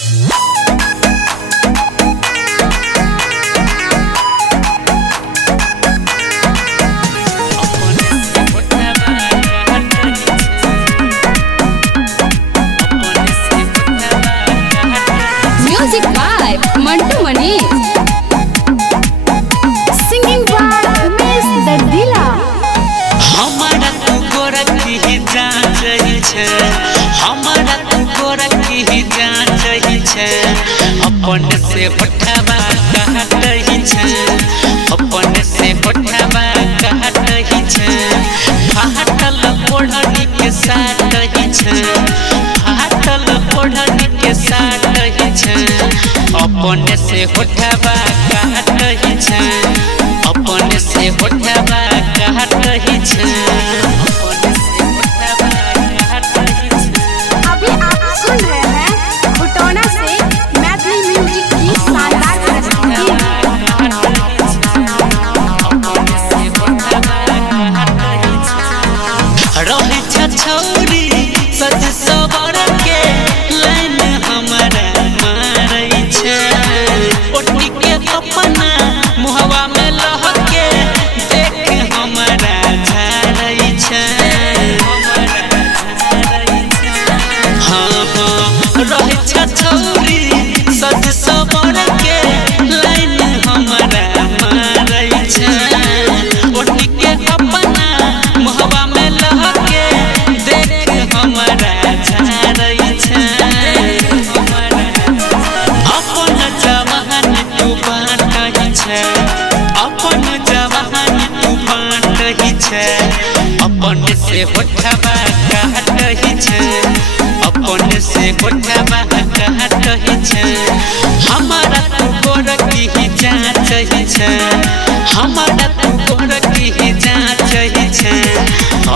Music by Mantu Mani. Singing by Miss Dadila. हमारा तू गोरखी ही जान रही छे, हमारा तू गोरखी ही जान रही छे, अपन से उठावा कहत रही छे, अपन से उठावा कहत रही छे, फाटल ओढ़नी के साथ रही छे, फाटल ओढ़नी के साथ रही छे, अपन से उठावा कहत रही छे, अपन से उठावा कहत रही छे, अपन से उठावा कहत रही छे। अभी आप सुन रहे हैं भुटौना से मैथिली म्यूजिक की शानदार प्रस्तुति। रही छछौरी सज सवर के लाइन हमारा मारै छे, ओटी के अपना मुहवा में लहके देख हमारा झारै छे, हाँ हाँ रही छछौरी सज सवर के लाइन हमारा मारै छे, ओटी के अपना मुहवा में लहके देख हमारा झारै छे, अपन जवान तू बाँटही छे, अपन जवान तू बाँटही छे, अपन से उठावा कहतही छे, अपन से उठावा कहतही छे, हमारा तू गोरखी ही जाँचही छे, हमारा तू गोरखी ही जाँचही छे,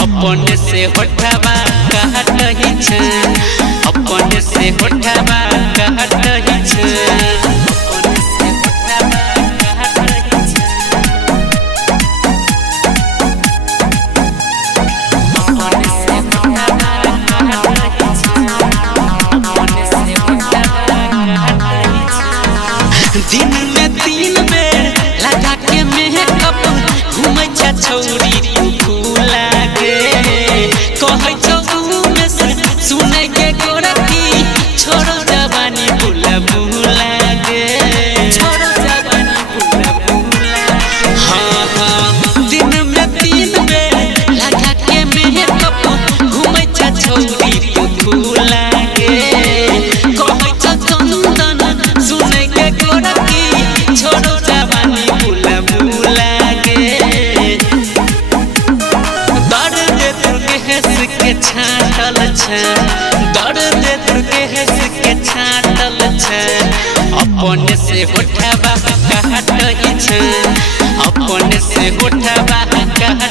अपन से उठावा कहतही छे, अपन से उठावा कहतही छे, अपन से उठावा कहतही छे, अपन से उठावा कहतही छे, अपन से उठावा कहतही छे। दिन में 3 बेर लगा के मेकअप घूमै छ छौरी तू फूला के, कहै छौ में से सुनै के गोरखी छोड़ो जवानी भूला भूला गे, छोड़ो जवानी भूला भूला, हाँ हाँ दिन में 3 बेर लगा के मेकअप घूमै छ छौरी तू फूला के, कहै छौ चंदन सुनै के गोरखी छोड़ो जवानी भूला भूला गे, दर्द तुरके हंस के छाटल छे, दर्द तुरके हंस के छाटल छे, अपन से उठावा कहतही छे, अपन से उठावा कहतही